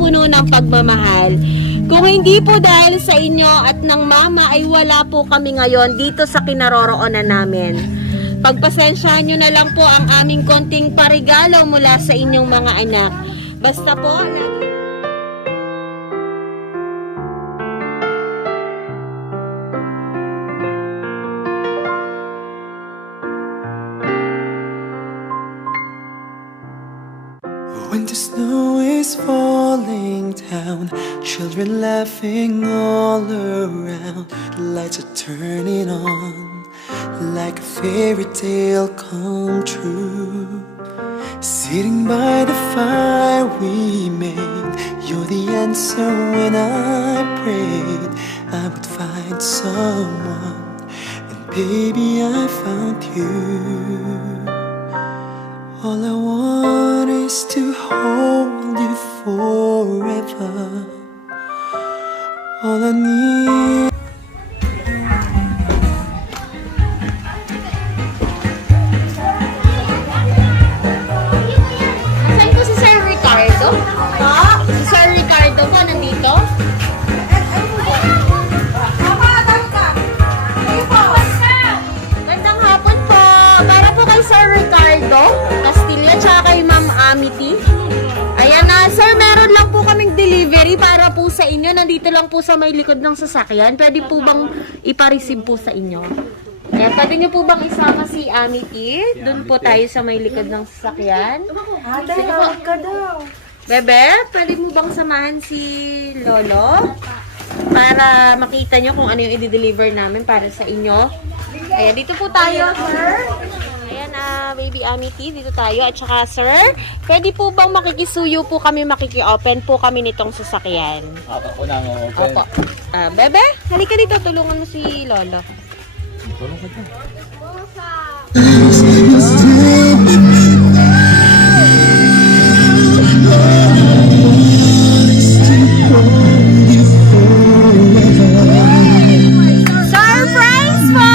puno ng pagmamahal. Kung hindi po dahil sa inyo at ng mama ay wala po kami ngayon dito sa kinaroroonan namin. Pagpasensyahan nyo na lang po ang aming konting parigalo mula sa inyong mga anak. Basta po, When the snow is falling down, children laughing all around, the lights are turning on, like a fairy tale come true. Sitting by the fire we made, you're the answer when I prayed I would find someone, and baby I found you. All I want is to hold you forever. All I need. Saan po si Sir Ricardo? Ha? Si Sir Ricardo po nandito? Gandang hapon po. Para po kay Sir Ricardo Castilla tsaka kay Ma'am Amity. Ayan na, sir, meron lang po kaming delivery para po sa inyo. Nandito lang po sa may likod ng sasakyan. Pwede po bang ipareceive po sa inyo? Ayan, pwede nyo po bang isama si Amity? Doon po tayo sa may likod ng sasakyan. Ate, tawag ka daw. Bebe, pwede mo bang samahan si Lolo? Para makita nyo kung ano yung i-deliver namin para sa inyo. Ayan, dito po tayo, sir. Ayan, baby Amity, dito tayo. At saka, sir, pwede po bang makikisuyo po kami, makiki-open po kami nitong sasakyan? Ako na mo open. Opo. Bebe, halika dito, tulungan mo si Lolo. Tulong ka dyan. Surprise po!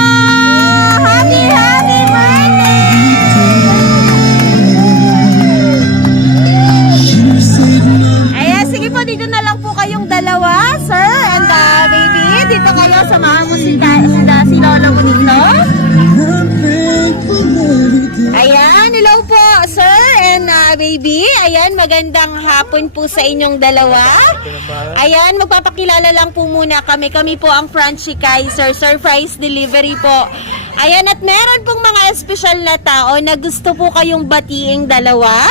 Happy birthday! Ayan, sige po, dito na lang po kayong dalawa, sir and baby. Dito kayo, samahan mo si Lolo mo dito. Ayan, hello po, sir and baby. Ayan, magandang hapon po sa inyong dalawa. Ayan, magpapakilala lang po muna kami. Kami po ang Franchi Kaiser, surprise delivery po. Ayan, at meron pong mga espesyal na tao na gusto po kayong batiin dalawa.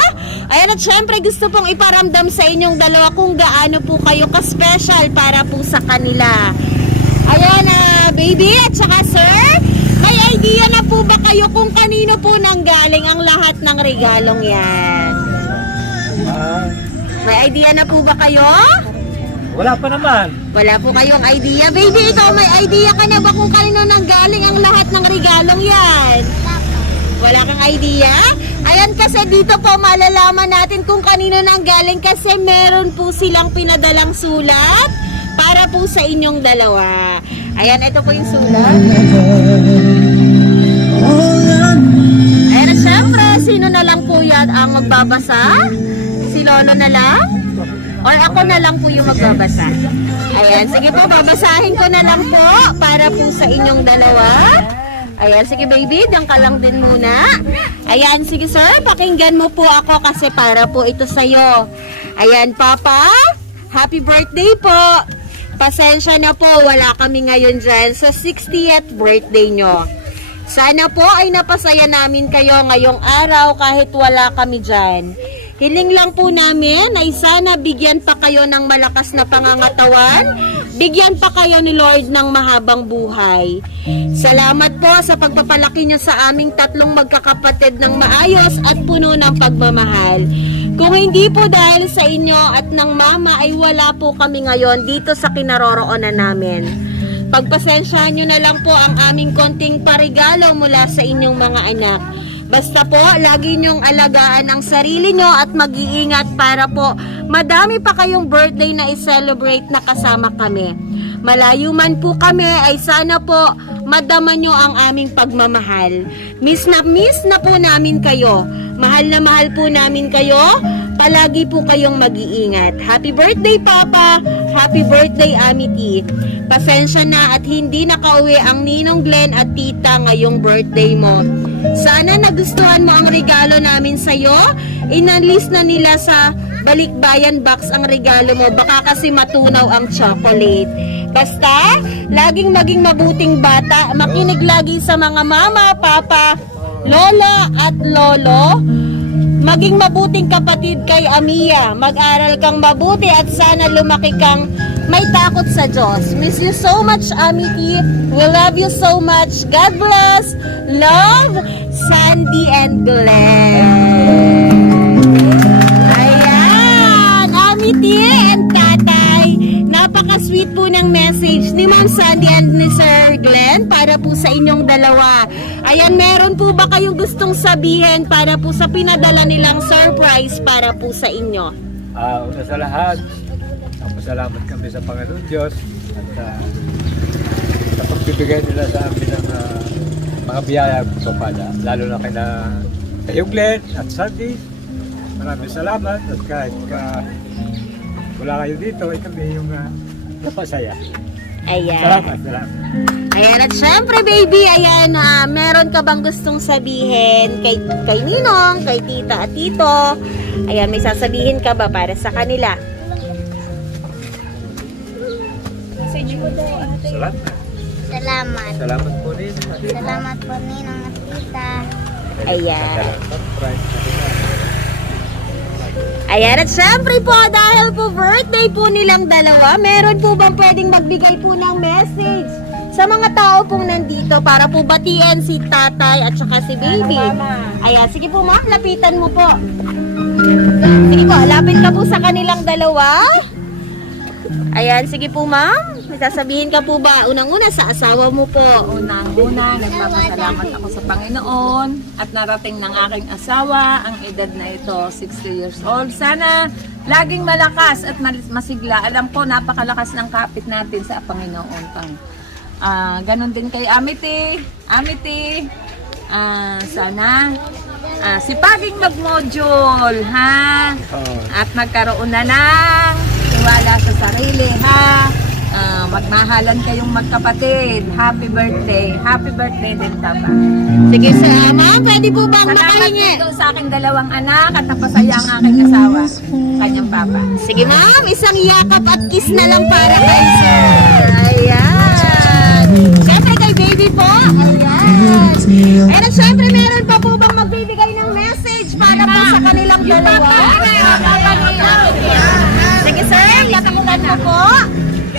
Ayan, at syempre gusto pong iparamdam sa inyong dalawa kung gaano po kayo ka-special para po sa kanila. Ayan, baby at saka sir, may idea na po ba kayo kung kanino po nanggaling ang lahat ng regalong yan? May idea na po ba kayo? Wala pa naman. Wala po kayong idea. Baby, ikaw may idea ka na ba kung kanino nanggaling ang lahat ng regalong yan? Wala kang idea? Ayan, kasi dito po malalaman natin kung kanino nanggaling kasi meron po silang pinadalang sulat para po sa inyong dalawa. Ayan, ito po yung sulat. Ayan, at syempre, sino na lang po yan ang magbabasa? Si Lolo na lang? Or ako na lang po yung magbabasa? Ayan, sige po, babasahin ko na lang po para po sa inyong dalawa. Ayan, sige baby, diyan ka lang din muna. Ayan, sige sir, pakinggan mo po ako kasi para po ito sa'yo. Ayan, Papa, happy birthday po. Pasensya na po, wala kami ngayon dyan sa 60th birthday nyo. Sana po ay napasaya namin kayo ngayong araw kahit wala kami dyan. Hiling lang po namin ay sana bigyan pa kayo ng malakas na pangangatawan, bigyan pa kayo ni Lord ng mahabang buhay. Salamat po sa pagpapalaki nyo sa aming tatlong magkakapatid ng maayos at puno ng pagmamahal. Kung hindi po dahil sa inyo at ng mama ay wala po kami ngayon dito sa kinaroroonan namin. Pagpasensyahan nyo na lang po ang aming konting parigalo mula sa inyong mga anak. Basta po, lagi nyong alagaan ang sarili nyo at mag-iingat para po madami pa kayong birthday na i-celebrate na kasama kami. Malayo man po kami ay sana po madama nyo ang aming pagmamahal. Miss na po namin kayo. Mahal na mahal po namin kayo. Palagi po kayong mag-iingat. Happy birthday, Papa! Happy birthday, Amity! Pasensya na at hindi nakauwi ang Ninong Glenn at Tita ngayong birthday mo. Sana nagustuhan mo ang regalo namin sa'yo. Inanlist na nila sa balikbayan box ang regalo mo. Baka kasi matunaw ang chocolate. Basta, laging maging mabuting bata. Makinig lagi sa mga mama, papa, lola at lolo. Maging mabuting kapatid kay Amiya. Mag-aral kang mabuti at sana lumaki kang may takot sa Diyos. Miss you so much, Amity. We love you so much. God bless. Love, Sandy and Glenn. Ayan, Amity and Tatay. Napaka-sweet po ng message ni Ma'am Sandy and ni Sir Glenn para po sa inyong dalawa. Ayan, meron po ba kayong gustong sabihin para po sa pinadala nilang surprise para po sa inyo? Una sa lahat, pasalamat kami sa Panginoon Diyos at sa pagbibigay nila sa amin ng mga biyaya sa pala. Lalo na kayo Glenn at Sandy. Maraming salamat at kahit wala kayo dito, ay kami yung napasaya. Ayan. Salamat. Ayan, at syempre baby, ayan, meron ka bang gustong sabihin kay Ninong, kay Tita at Tito? Ayan, may sasabihin ka ba para sa kanila? Salamat. Salamat. Salamat po rin. Salamat po Ninong at Tita. Ayan. Surprise. Ayan, at syempre po, dahil po birthday po nilang dalawa, meron po bang pwedeng magbigay po ng message sa mga tao pong nandito para po batiin si tatay at saka si baby? Ayan, sige po ma'am, lapitan mo po. Sige po, lapit ka po sa kanilang dalawa. Ayan, sige po ma'am. May sasabihin ka po ba unang-una sa asawa mo po? Unang-una, nagpapasalamat ako sa Panginoon at narating ng aking asawa ang edad na ito, 60 years old. Sana laging malakas at masigla. Alam ko, napakalakas ng kapit natin sa Panginoon. Ganon din kay Amity. Sana sipaging mag-module, ha? At magkaroon na ng tiwala sa sarili, ha? Magmahalan kayong magkapatid. Happy birthday. Happy birthday din, Papa. Sige sa ma'am, pwede po bang Salamat makahingi? dito sa aking dalawang anak at napasaya ang aking asawa, kanyang papa. Sige ma'am, isang yakap at kiss na lang para kay sir. Ayan. Siyempre kay baby po. Ayan. And at syempre meron pa po bang magbibigay ng message para po sa kanilang dalawa? Sige sir, lapitan mo po.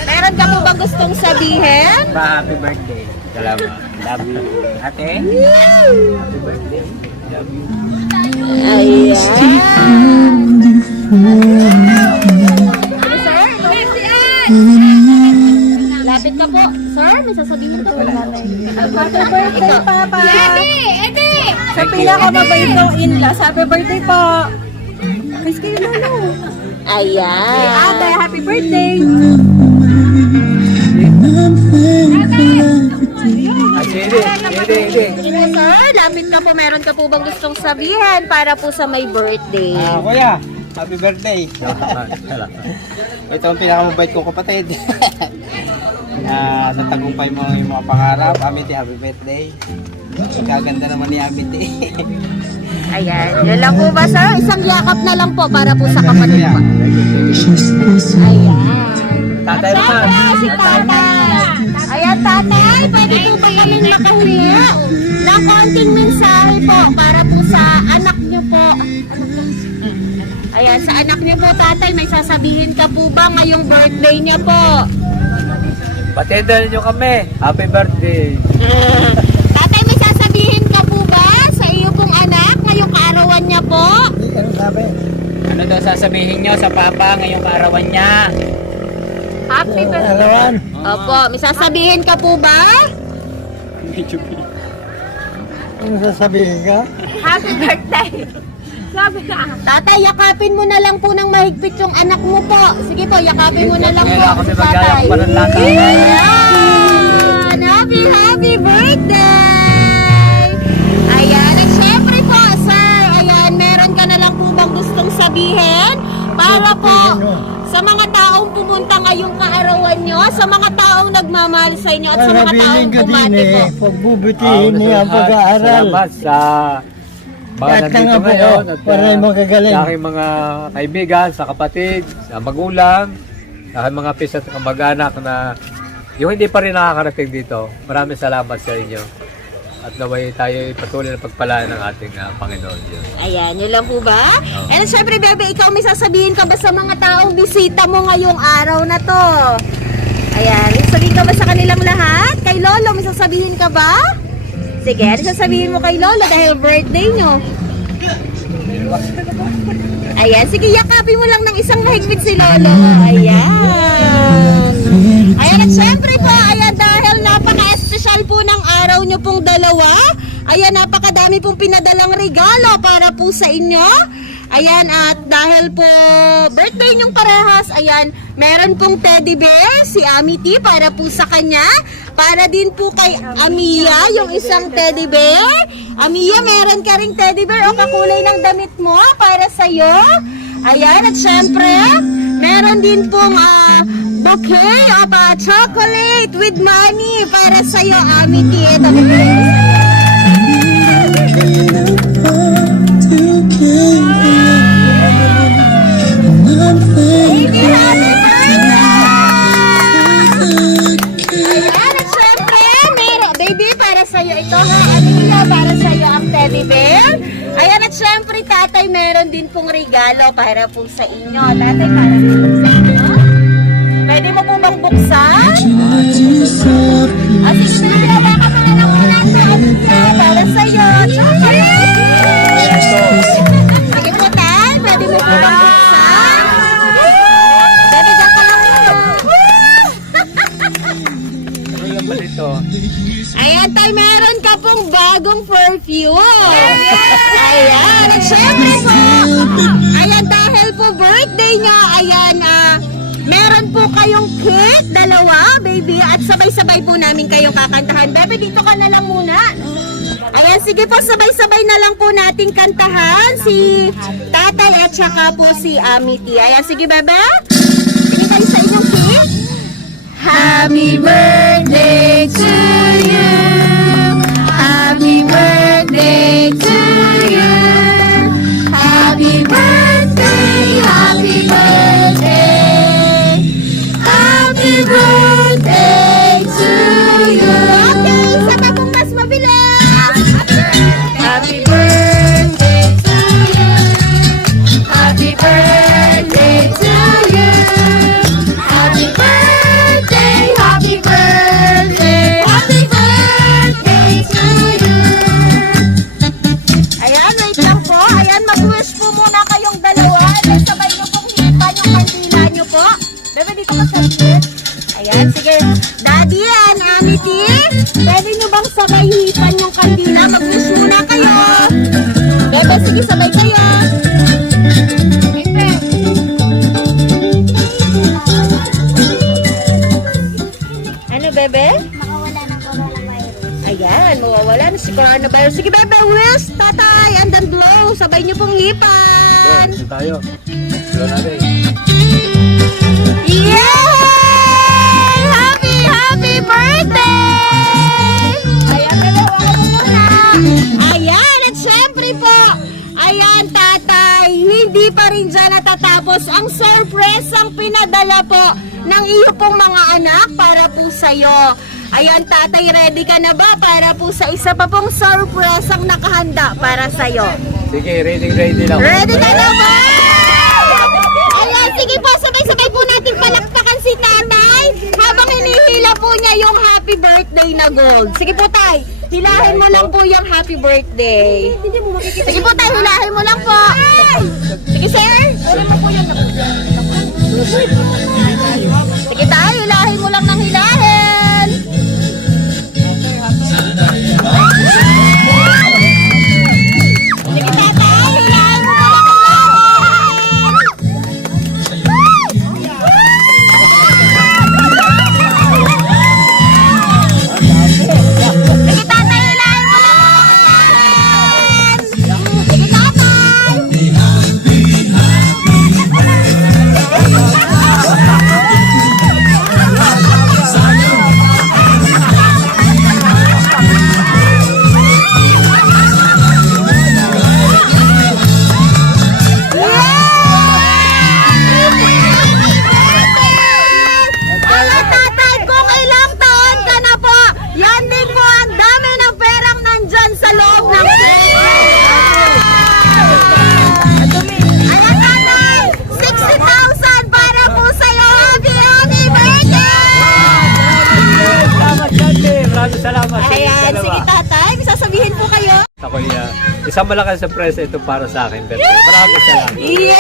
Meron ka po bang gustong sabihin? Happy birthday. Salamat. Love you. Ate. Happy birthday. Love you. Ayan. Sir, lapit ka po. Sir, may sasabihin ka po. Happy birthday, Papa! Ede! Sa pinakamabait kong in-laws, happy birthday po! Miss kayo, Lolo! Ayan. Ate, happy birthday! Sige sir, lapit ka po. Meron ka po bang gustong sabihin para po sa may birthday? Kuya, happy birthday. Salamat. Ito ang pinakamabait kong kapatid. Sa tagumpay mo yung mga pangarap, Amity, happy birthday. Kaganda naman ni Amity. Ayan. Yan lang po ba sir? Isang yakap na lang po para po sa kapatid po. Ayan. Tatay At syempre, si tatay. Ayan tatay, pwede po ba kaming makahingi ng konting mensahe po para po sa anak niyo po. Ayan, sa anak niyo po tatay, may sasabihin ka po ba ngayong birthday niya po? Patendan niyo kami. Happy birthday. Tatay, may sasabihin ka po ba sa iyo pong anak ngayong kaarawan niya po? Ano daw sasabihin nyo sa Papa ngayong kaarawan niya? Happy birthday. Opo, may sasabihin ka po ba? Ano sasabihin ka? Happy birthday! Sabi na. Tatay, yakapin mo na lang po ng mahigpit yung anak mo po. Sige po, yakapin mo na lang po. Kaya ako Si may magyayap tatay. pa ng lata. Ayan! Happy birthday! Ayan, at syempre po, sir, ayan, meron ka na lang po bang gustong sabihin? Para po sa mga taong pumunta ngayong kaarawan nyo, sa mga taong nagmamahal sa inyo, at sa mga taong bumati po. Pagbubutihin niya ang pag-aaral. Salamat sa mga At nandito nga po, ngayon at para magagaling. sa aking mga kaibigan, sa kapatid, sa magulang, sa aking mga pis at kamag-anak na yung hindi pa rin nakakarating dito. Maraming salamat sa inyo. At naway tayo patuloy na pagpalaan ng ating Panginoon Diyos. Ayan, yun lang po ba? And syempre, bebe, ikaw may sasabihin ka ba sa mga taong bisita mo ngayong araw na to? Ayan, may sasabihin ka ba sa kanilang lahat? Kay Lolo, may sasabihin ka ba? Sige, ano sasabihin mo kay Lolo dahil birthday nyo? Ayan, sige, yakapin mo lang ng isang mahigpit si Lolo. Ayan. Ayan, at syempre po, ayan, dahil napaka-espesyal po ng araw nyo pong dalawa. Ayan, napakadami pong pinadalang regalo para po sa inyo. Ayan, at dahil po birthday niyong parehas, ayan, meron pong teddy bear si Amity para po sa kanya. Para din po kay Amia, yung isang teddy bear. Amia, meron ka ring teddy bear o kakulay ng damit mo para sa'yo. Ayan, at syempre, meron din pong bouquet of chocolate with money para sa'yo, Amity. Ito, baby, happy birthday! Ayan, at syempre, baby, para sa'yo ito ha, Amia, para sa'yo ang teddy bear. Ayan, at syempre, tatay, meron din pong regalo para po sa inyo. Tatay, para po sa inyo. Pwede mo po bang buksan? Sige, pinaglawa ka muna ng muna ito, Amia, para sa'yo. Sige po, tay, pwede mo po bang buksan? Pwede dyan ka lang muna. Ano lang ba dito? Ayan, tay, meron ka pong bagong perfume. Ayan, at syempre po, ayan, dahil po birthday niya, ayan, meron po kayong cake, dalawa, baby, at sabay-sabay po namin kayong kakantahan. Bebe, dito ka na lang muna. Ayan, sige po, sabay-sabay na lang po nating kantahan si tatay at saka po si Amity. Ayan, sige, bebe. Sige kayo sa inyong cake. Happy birthday to you. Happy birthday to you. Happy birthday, happy birthday. Happy birthday to you. Okay, isa pa pong mas mabilis. Happy birthday to you. Happy birthday to you. Happy birthday, happy birthday, happy birthday to you. Ayan, wait lang po. Ayan, mag-wish po muna kayong dalawa. Then sabay nyo pong hipan yung kandila nyo po. Bebe, dito ka sa gilid. Ayan, sige. Daddy and Amity, pwede nyo bang sabay hipan yung kandila? Mag-wish muna kayo. Bebe, sige, sabay kayo. Ano, bebe? Makawala ng coronavirus. Ayan, mawawala na si coronavirus. Sige, bebe, wish, tatay, and then blow. Sabay nyo pong hipan. Ito tayo. Hello natin. Yay! Happy birthday! Ayan, dalawa mo muna. Ayan, at syempre po, ayan, tatay, hindi pa rin dyan natatapos ang surprise ang pinadala po ng iyo pong mga anak para po sa'yo. Ayan, tatay, ready ka na ba para po sa isa pa pong surprise ang nakahanda para sa'yo? Sige, ready lang. Ready ka na ba? Ayan, sige po, sabay-sabay po natin palakpakan si tatay habang hinihila po niya yung happy birthday na gold. Sige po, tay, hilahin mo lang po yung happy birthday. Sige po, tay, hilahin mo lang po. Sige, sir. Sige, tay, hilahin mo lang ng hilahin. Sige, tatay, hilahin mo lang. isang malaking surprise ito para sa akin. Pero maraming salamat. Yay!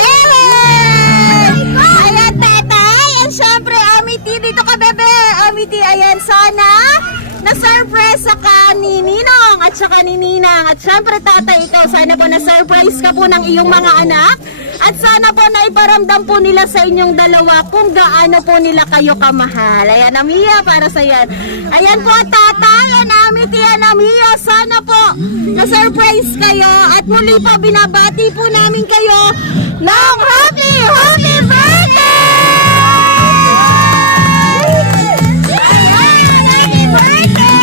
Ayan, tatay! And syempre, Amity, dito ka, bebe! Amity, ayan, sana na-surprise ka ni Ninong at saka ni Ninang. At syempre, tatay, ikaw, sana po na-surprise ka po ng iyong mga anak. At sana po na iparamdam po nila sa inyong dalawa kung gaano po nila kayo kamahal. Ayan, Amia, para sa yan. Ayan po, tatay, and Amity, and Amia, sana po na-surprise kayo. At muli pa, binabati po namin kayo ng happy birthday! Happy birthday!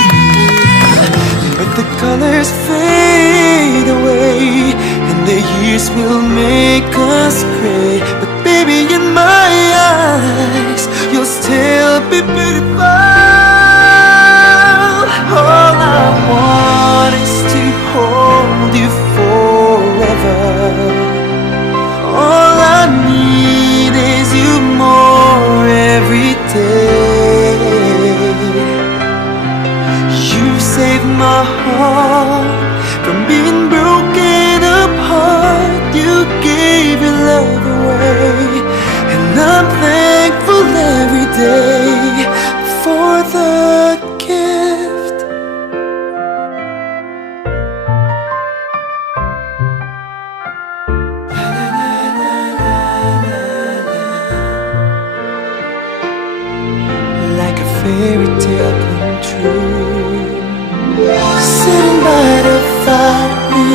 But the colors fade away, and the years will make us gray. But baby, in my eyes, you'll still be beautiful. All I want is to hold you forever. All I need is you more every day. You've saved my heart from being broken apart. You gave your love away, and I'm thankful every day for the gift. Like a fairy tale come true. Sitting by the fire we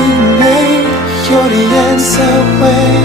made, you're the answer when